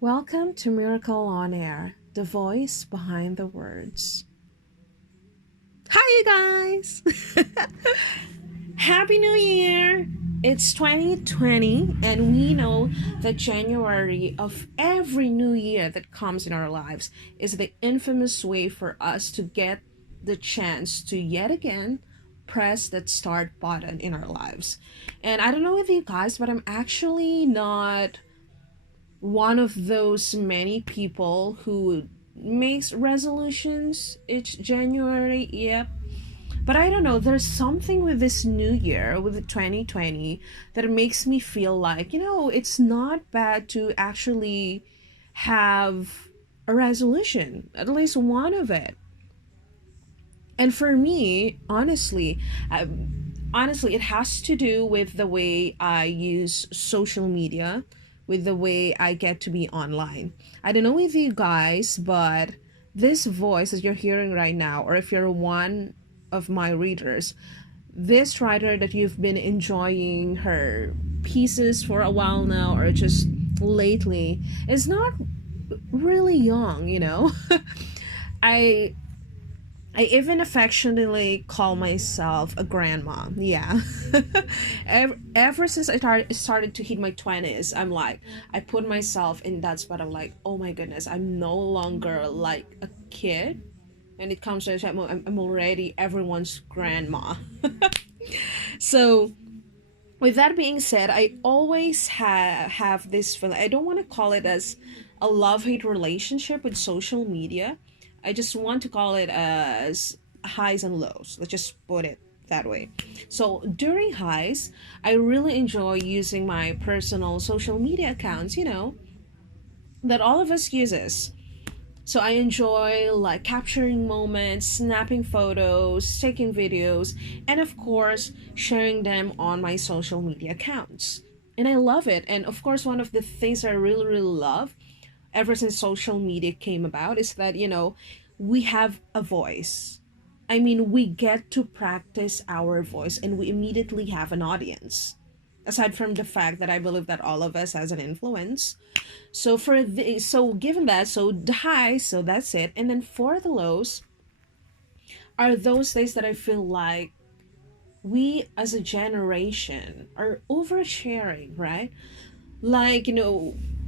Welcome to Miracle on Air, the voice behind the words. Hi, you guys! Happy New Year! It's 2020, and we know that January of every new year that comes in our lives is the infamous way for us to get the chance to yet again press that start button in our lives. And I don't know with you guys, but I'm actually not one of those many people who makes resolutions each January. Yep. But I don't know, there's something with this new year, with the 2020, that makes me feel like, it's not bad to actually have a resolution, at least one of it. And for me, honestly, it has to do with the way I use social media, with the way I get to be online. I don't know with you guys, but this voice that you're hearing right now, or if you're one of my readers, this writer that you've been enjoying her pieces for a while now, or just lately, is not really young. I I even affectionately call myself a grandma. Yeah. Ever since started to hit my 20s, I put myself in that spot of like, oh my goodness, I'm no longer like a kid. And it comes to I'm already everyone's grandma. So, with that being said, I always have this feeling. I don't want to call it as a love hate relationship with social media. I just want to call it as highs and lows. Let's just put it that way. So during highs, I really enjoy using my personal social media accounts, that all of us uses. So I enjoy like capturing moments, snapping photos, taking videos, and of course, sharing them on my social media accounts. And I love it. And of course, one of the things I really, really love ever since social media came about is that, we have a voice. I mean, we get to practice our voice and we immediately have an audience. Aside from the fact that I believe that all of us has an influence, so given that, so the highs, so that's it. And then for the lows are those days that I feel like we as a generation are oversharing, right? Like,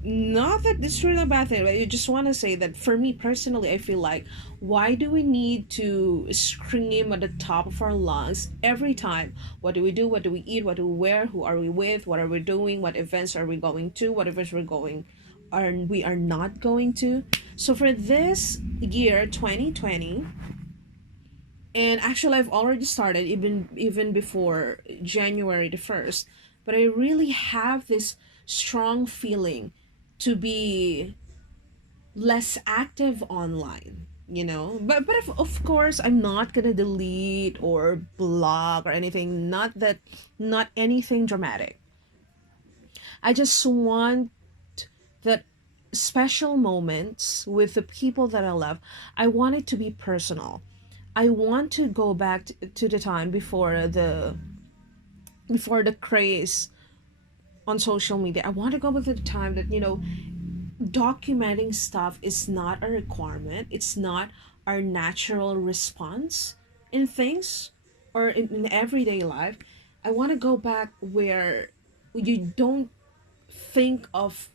not that it's really a bad thing, but I just want to say that for me personally, I feel like, why do we need to scream at the top of our lungs every time? What do we do? What do we eat? What do we wear? Who are we with? What are we doing? What events are we going to? What events we're going are we are not going to? So for this year 2020, and actually I've already started even before January the 1st, but I really have this strong feeling to be less active online, but of course I'm not gonna delete or block or anything, not anything dramatic. I just want that special moments with the people that I love. I want it to be personal. I want to go back to the time before the craze on social media. I want to go back to the time that, documenting stuff is not a requirement. It's not our natural response in things or in everyday life. I want to go back where you don't think of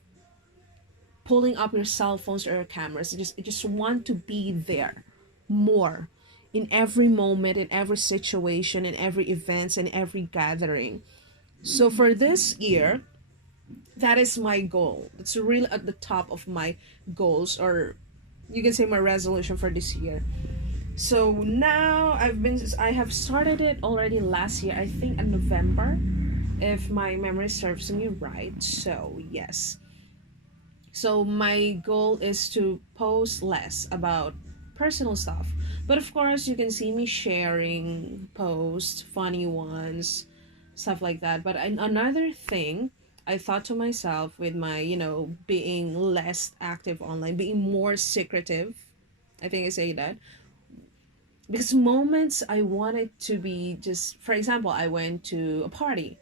pulling up your cell phones or your cameras. You just want to be there more in every moment, in every situation, in every events, and every gathering. So for this year, that is my goal. It's really at the top of my goals, or you can say my resolution for this year. So now I have started it already last year, I think in November, if my memory serves me right. So yes. So my goal is to post less about personal stuff. But of course, you can see me sharing posts, funny ones, stuff like that. But another thing I thought to myself with my, being less active online, being more secretive, I think I say that, because moments I wanted to be just, for example, I went to a party.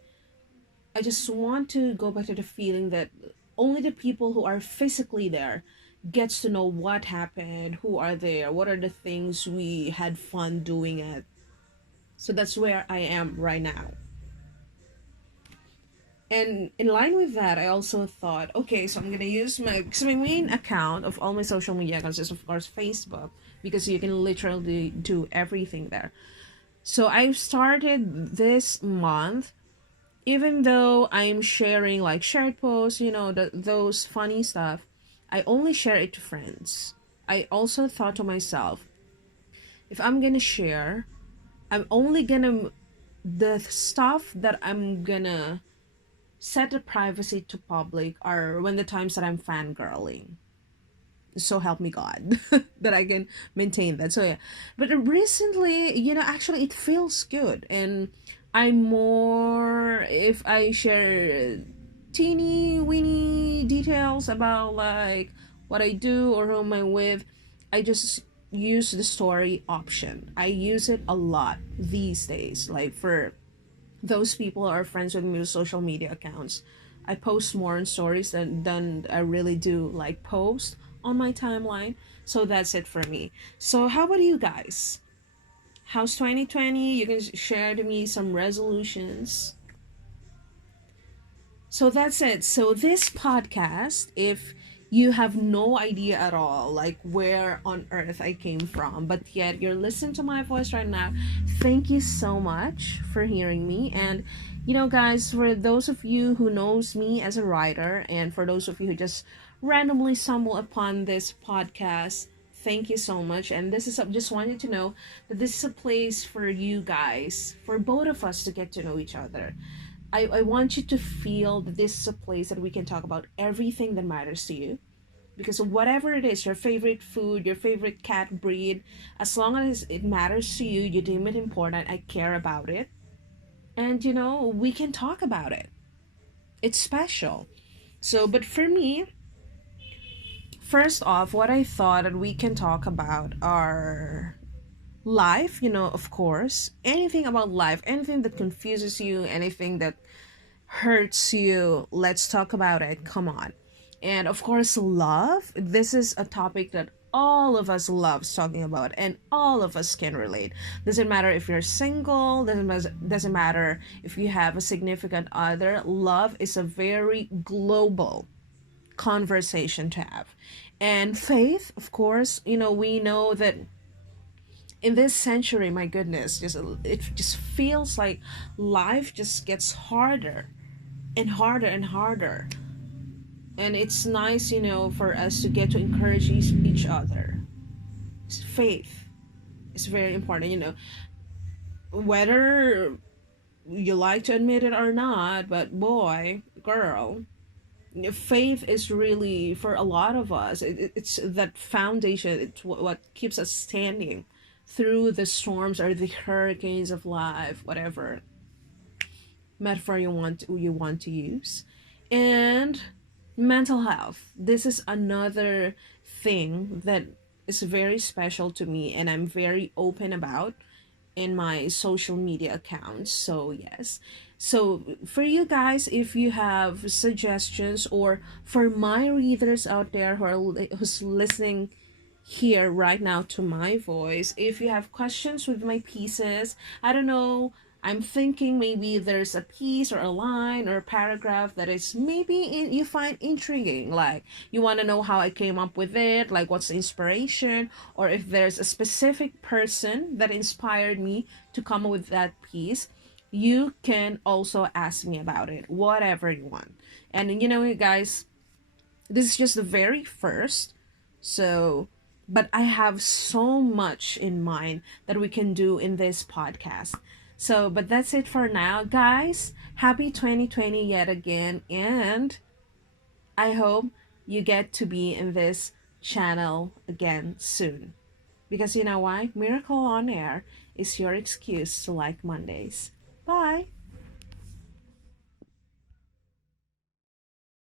I just want to go back to the feeling that only the people who are physically there gets to know what happened, who are there, what are the things we had fun doing it. So that's where I am right now. And in line with that, I also thought, okay, so I'm gonna use my main account of all my social media accounts is of course Facebook, because you can literally do everything there. So I've started this month, even though I'm sharing like shared posts, those funny stuff, I only share it to friends. I also thought to myself, if I'm gonna share, I'm only gonna, the stuff that I'm gonna set the privacy to public are when the times that I'm fangirling. So help me God that I can maintain that. So yeah, but recently, actually it feels good, and I'm more, if I share teeny weeny details about like what I do or whom I'm with, I just use the story option. I use it a lot these days, like for those people are friends with me with social media accounts. I post more on stories than I really do like post on my timeline. So that's it for me. So how about you guys? How's 2020? You can share to me some resolutions. So that's it. So this podcast, if you have no idea at all like where on earth I came from, but yet you're listening to my voice right now, thank you so much for hearing me. And guys, for those of you who knows me as a writer, and for those of you who just randomly stumble upon this podcast, thank you so much. And this is, just wanted to know that this is a place for you guys, for both of us to get to know each other. I want you to feel that this is a place that we can talk about everything that matters to you. Because whatever it is, your favorite food, your favorite cat breed, as long as it matters to you, you deem it important, I care about it. And, we can talk about it. It's special. So, but for me, first off, what I thought that we can talk about are life, of course. Anything about life, anything that confuses you, anything that hurts you, let's talk about it. Come on. And of course, love. This is a topic that all of us loves talking about, and all of us can relate. Doesn't matter if you're single, doesn't matter if you have a significant other. Love is a very global conversation to have. And faith, of course, we know that in this century, my goodness, it just feels like life just gets harder and harder and harder. And it's nice, for us to get to encourage each other. Faith is very important, whether you like to admit it or not, but boy, girl, faith is really, for a lot of us, it's that foundation. It's what keeps us standing through the storms or the hurricanes of life, whatever metaphor you want to use. And mental health, this is another thing that is very special to me, and I'm very open about in my social media accounts. So yes, so for you guys, if you have suggestions, or for my readers out there who's listening here right now to my voice, if you have questions with my pieces, I don't know, I'm thinking maybe there's a piece or a line or a paragraph that is maybe you find intriguing, like you want to know how I came up with it, like what's the inspiration, or if there's a specific person that inspired me to come up with that piece, you can also ask me about it, whatever you want. And guys, this is just the very first. So, but I have so much in mind that we can do in this podcast. So, but that's it for now, guys. Happy 2020 yet again. And I hope you get to be in this channel again soon. Because you know why? Miracle on Air is your excuse to like Mondays. Bye.